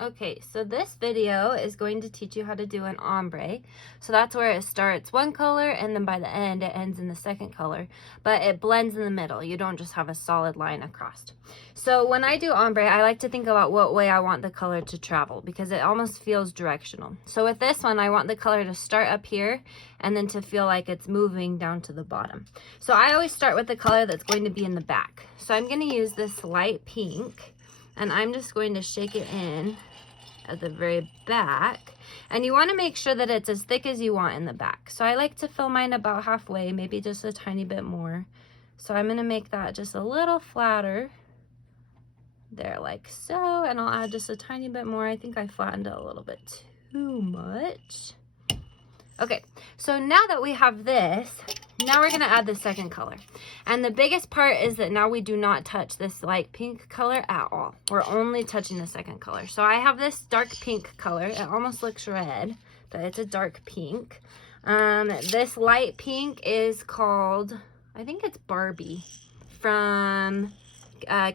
Okay, so this video is going to teach you how to do an ombre. So that's where it starts one color and then by the end it ends in the second color, but it blends in the middle. You don't just have a solid line across. So when I do ombre, I like to think about what way I want the color to travel because it almost feels directional. So with this one, I want the color to start up here and then to feel like it's moving down to the bottom. So I always start with the color that's going to be in the back. So I'm going to use this light pink and I'm just going to shake it in at the very back, and you want to make sure that it's as thick as you want in the back. So I like to fill mine about halfway, maybe just a tiny bit more. So I'm going to make that just a little flatter there, like so, and I'll add just a tiny bit more. I think I flattened it a little bit too much. Okay, so now that we have this, now we're going to add the second color. And the biggest part is that now we do not touch this light pink color at all. We're only touching the second color. So I have this dark pink color. It almost looks red, but it's a dark pink. This light pink is called, I think it's Barbie from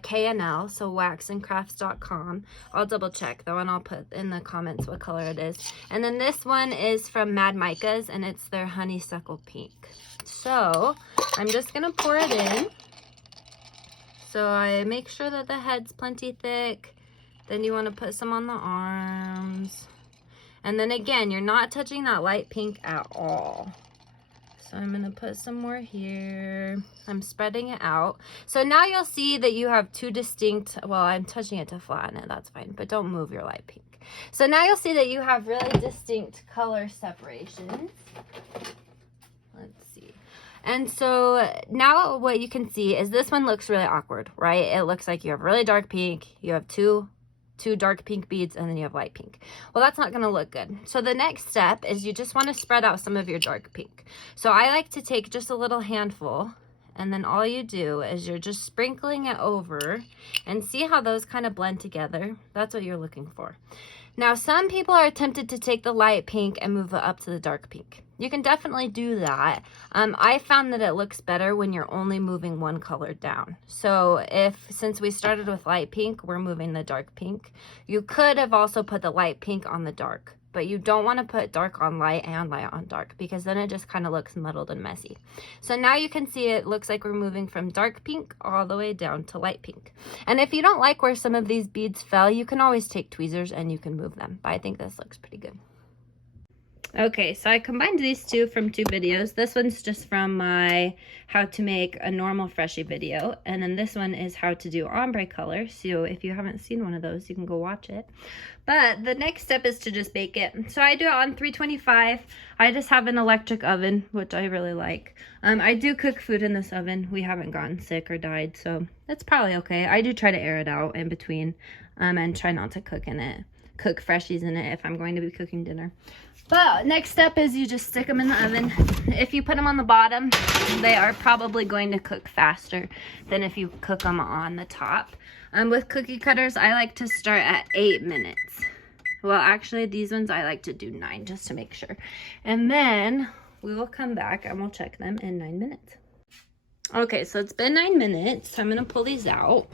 K&L, so waxandcrafts.com. I'll double check though, and I'll put in the comments what color it is. And then this one is from Mad Mica's, and it's their honeysuckle pink. So I'm just gonna pour it in. So I make sure that the head's plenty thick. Then you want to put some on the arms, and then again, you're not touching that light pink at all. So I'm going to put some more here. I'm spreading it out. So now you'll see that you have two distinct, well, I'm touching it to flatten it, that's fine, but don't move your light pink. So now you'll see that you have really distinct color separations. Let's see. And so now what you can see is this one looks really awkward, right? It looks like you have really dark pink, you have two dark pink beads, and then you have light pink. Well, that's not going to look good. So the next step is you just want to spread out some of your dark pink. So I like to take just a little handful, and then all you do is you're just sprinkling it over, and see how those kind of blend together. That's what you're looking for. Now, some people are tempted to take the light pink and move it up to the dark pink. You can definitely do that. I found that it looks better when you're only moving one color down. So since we started with light pink, we're moving the dark pink. You could have also put the light pink on the dark, but you don't want to put dark on light and light on dark because then it just kind of looks muddled and messy. So now you can see it looks like we're moving from dark pink all the way down to light pink. And if you don't like where some of these beads fell, you can always take tweezers and you can move them. But I think this looks pretty good. Okay, so I combined these two from two videos. This one's just from my how to make a normal Freshie video, and then this one is how to do ombre color. So if you haven't seen one of those, you can go watch it. But the next step is to just bake it. So I do it on 325. I just have an electric oven, which I really like. I do cook food in this oven. We haven't gotten sick or died, so it's probably okay. I do try to air it out in between and try not to cook in it. Cook Freshies in it if I'm going to be cooking dinner. But next step is you just stick them in the oven. If you put them on the bottom, they are probably going to cook faster than if you cook them on the top. With cookie cutters, I like to start at 8 minutes. Well, actually, these ones I like to do 9 just to make sure. And then we will come back and we'll check them in 9 minutes. Okay, so it's been 9 minutes. So I'm going to pull these out.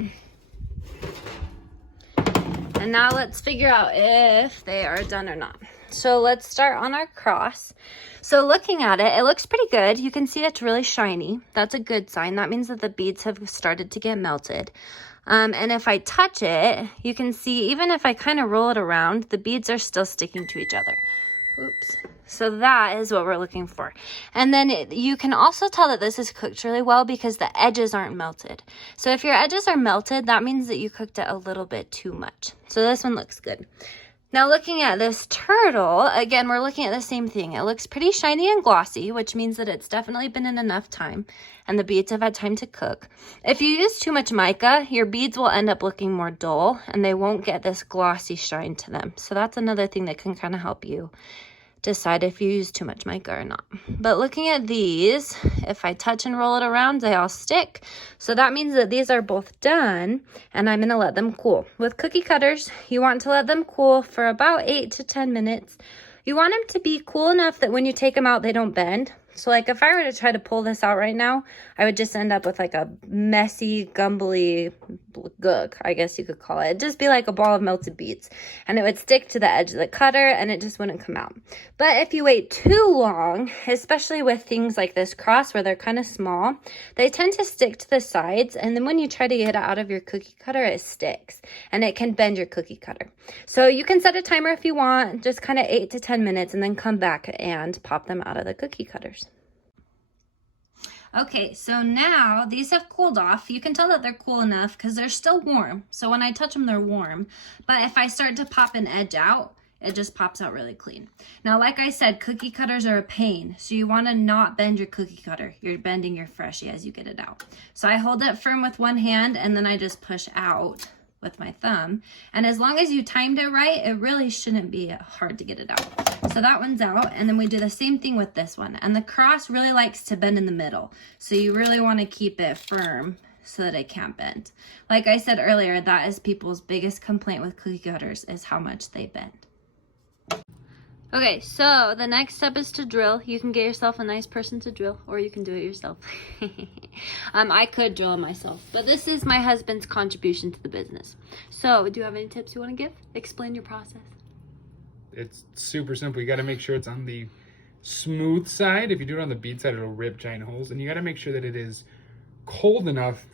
And now let's figure out if they are done or not. So let's start on our cross. So looking at it, it looks pretty good. You can see it's really shiny. That's a good sign. That means that the beads have started to get melted. And if I touch it, you can see even if I kind of roll it around, the beads are still sticking to each other. Oops. So that is what we're looking for. And then you can also tell that this is cooked really well because the edges aren't melted. So if your edges are melted, that means that you cooked it a little bit too much. So this one looks good. Now looking at this turtle, again, we're looking at the same thing. It looks pretty shiny and glossy, which means that it's definitely been in enough time and the beads have had time to cook. If you use too much mica, your beads will end up looking more dull and they won't get this glossy shine to them. So that's another thing that can kind of help you decide if you use too much mica or not. But looking at these, if I touch and roll it around, they all stick. So that means that these are both done and I'm going to let them cool. With cookie cutters, you want to let them cool for about 8 to 10 minutes. You want them to be cool enough that when you take them out, they don't bend. So like if I were to try to pull this out right now, I would just end up with like a messy, gumbly, gook, I guess you could call it. It'd just be like a ball of melted beets, and it would stick to the edge of the cutter and it just wouldn't come out. But if you wait too long, especially with things like this cross where they're kind of small, they tend to stick to the sides, and then when you try to get it out of your cookie cutter, it sticks and it can bend your cookie cutter. So you can set a timer if you want, just kind of 8 to 10 minutes, and then come back and pop them out of the cookie cutters. Okay, so now these have cooled off. You can tell that they're cool enough because they're still warm. So when I touch them, they're warm. But if I start to pop an edge out, it just pops out really clean. Now, like I said, cookie cutters are a pain. So you want to not bend your cookie cutter. You're bending your Freshie as you get it out. So I hold it firm with one hand, and then I just push out with my thumb. And as long as you timed it right, it really shouldn't be hard to get it out. So that one's out, and then we do the same thing with this one. And the cross really likes to bend in the middle. So you really want to keep it firm so that it can't bend. Like I said earlier, that is people's biggest complaint with cookie cutters, is how much they bend. Okay, so the next step is to drill. You can get yourself a nice person to drill, or you can do it yourself. I could drill myself, but this is my husband's contribution to the business. So, do you have any tips you want to give? Explain your process. It's super simple. You got to make sure it's on the smooth side. If you do it on the bead side, it'll rip giant holes. And you got to make sure that it is cold enough.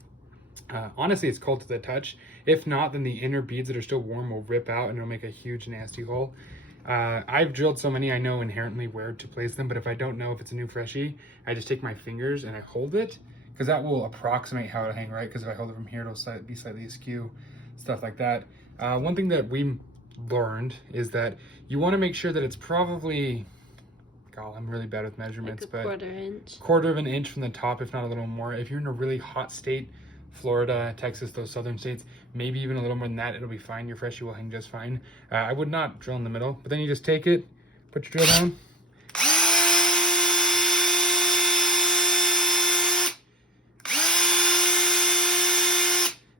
Honestly, it's cold to the touch. If not, then the inner beads that are still warm will rip out and it'll make a huge nasty hole. I've drilled so many, I know inherently where to place them, but if I don't know if it's a new Freshie, I just take my fingers and I hold it, because that will approximate how it'll hang right, because if I hold it from here, it'll be slightly askew, stuff like that. One thing that we learned is that you want to make sure that it's probably, God, I'm really bad with measurements, like a quarter inch. Quarter of an inch from the top, if not a little more. If you're in a really hot state, Florida, Texas, those southern states, maybe even a little more than that, it'll be fine. Your Freshie will hang just fine. I would not drill in the middle, but then you just take it, put your drill down.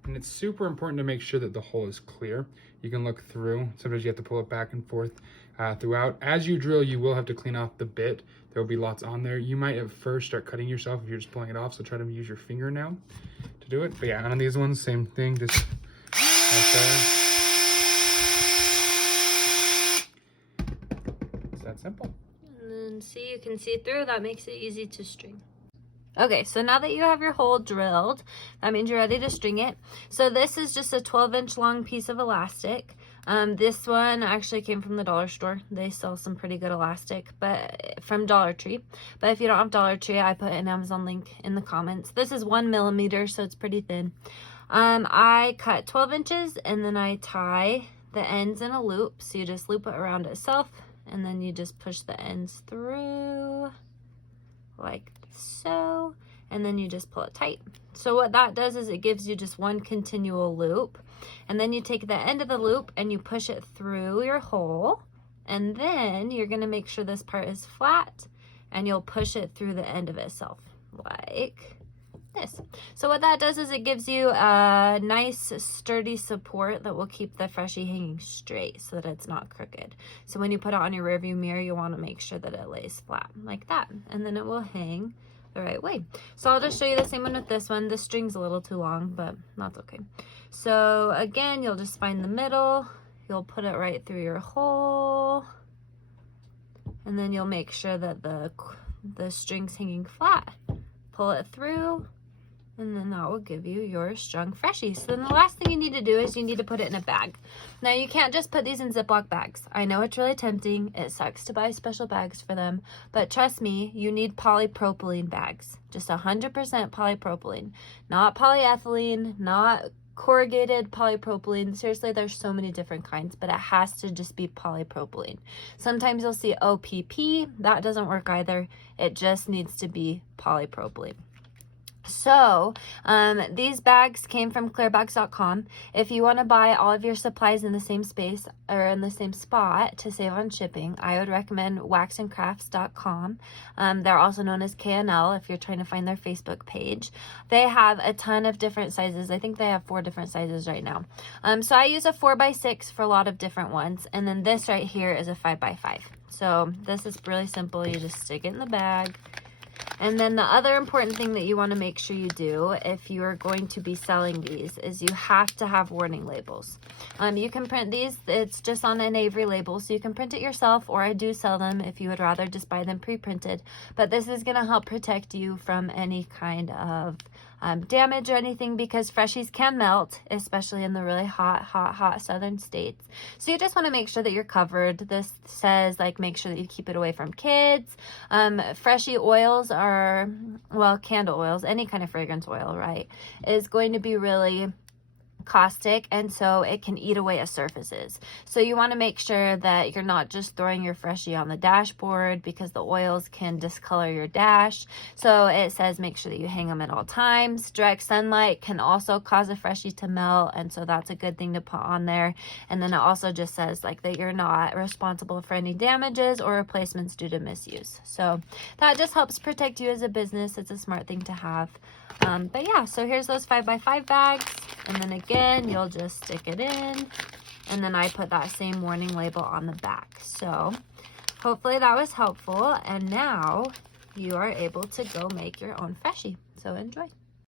And it's super important to make sure that the hole is clear. You can look through. Sometimes you have to pull it back and forth throughout. As you drill, you will have to clean off the bit. There will be lots on there. You might at first start cutting yourself if you're just pulling it off, so try to use your finger now to do it. But yeah, on these ones, same thing, just like that. It's that simple. And then see, you can see through. That makes it easy to string. Okay, so now that you have your hole drilled, that means you're ready to string it. So this is just a 12-inch long piece of elastic. This one actually came from the dollar store. They sell some pretty good elastic, but from Dollar Tree. But if you don't have Dollar Tree, I put an Amazon link in the comments. This is 1 millimeter, so it's pretty thin. I cut 12 inches, and then I tie the ends in a loop. So you just loop it around itself, and then you just push the ends through like so, and then you just pull it tight. So what that does is it gives you just one continual loop, and then you take the end of the loop and you push it through your hole, and then you're going to make sure this part is flat, and you'll push it through the end of itself like this. So what that does is it gives you a nice sturdy support that will keep the Freshie hanging straight so that it's not crooked. So when you put it on your rearview mirror, you want to make sure that it lays flat like that, and then it will hang the right way. So I'll just show you the same one with this one. The string's a little too long, but that's okay. So again, you'll just find the middle, you'll put it right through your hole, and then you'll make sure that the string's hanging flat. Pull it through, and then that will give you your strung Freshie. So then the last thing you need to do is you need to put it in a bag. Now you can't just put these in Ziploc bags. I know it's really tempting. It sucks to buy special bags for them, but trust me, you need polypropylene bags. Just 100% polypropylene, not polyethylene, not corrugated polypropylene. Seriously, there's so many different kinds, but it has to just be polypropylene. Sometimes you'll see OPP. That doesn't work either. It just needs to be polypropylene. So these bags came from clearbags.com. If you want to buy all of your supplies in the same space or in the same spot to save on shipping, I would recommend waxandcrafts.com. They're also known as KNL if you're trying to find their Facebook page. They have a ton of different sizes. I think they have 4 different sizes right now. So I use a 4x6 for a lot of different ones, and then this right here is a 5x5. So this is really simple. You just stick it in the bag, And then the other important thing that you want to make sure you do if you are going to be selling these is you have to have warning labels. You can print these, it's just on an Avery label, so you can print it yourself, or I do sell them if you would rather just buy them pre-printed. But this is going to help protect you from any kind of damage or anything, because Freshies can melt, especially in the really hot southern states. So you just want to make sure that you're covered. This says, like, make sure that you keep it away from kids. Freshie oils are, well, candle oils, any kind of fragrance oil, right, is going to be really caustic, and so it can eat away at surfaces. So you want to make sure that you're not just throwing your Freshie on the dashboard, because the oils can discolor your dash. So it says make sure that you hang them at all times. Direct sunlight can also cause a Freshie to melt, and so that's a good thing to put on there. And then it also just says like that you're not responsible for any damages or replacements due to misuse. So that just helps protect you as a business. It's a smart thing to have. But yeah, so here's those 5x5 bags, and then again you'll just stick it in, and then I put that same warning label on the back. So hopefully that was helpful, and now you are able to go make your own Freshie. So enjoy.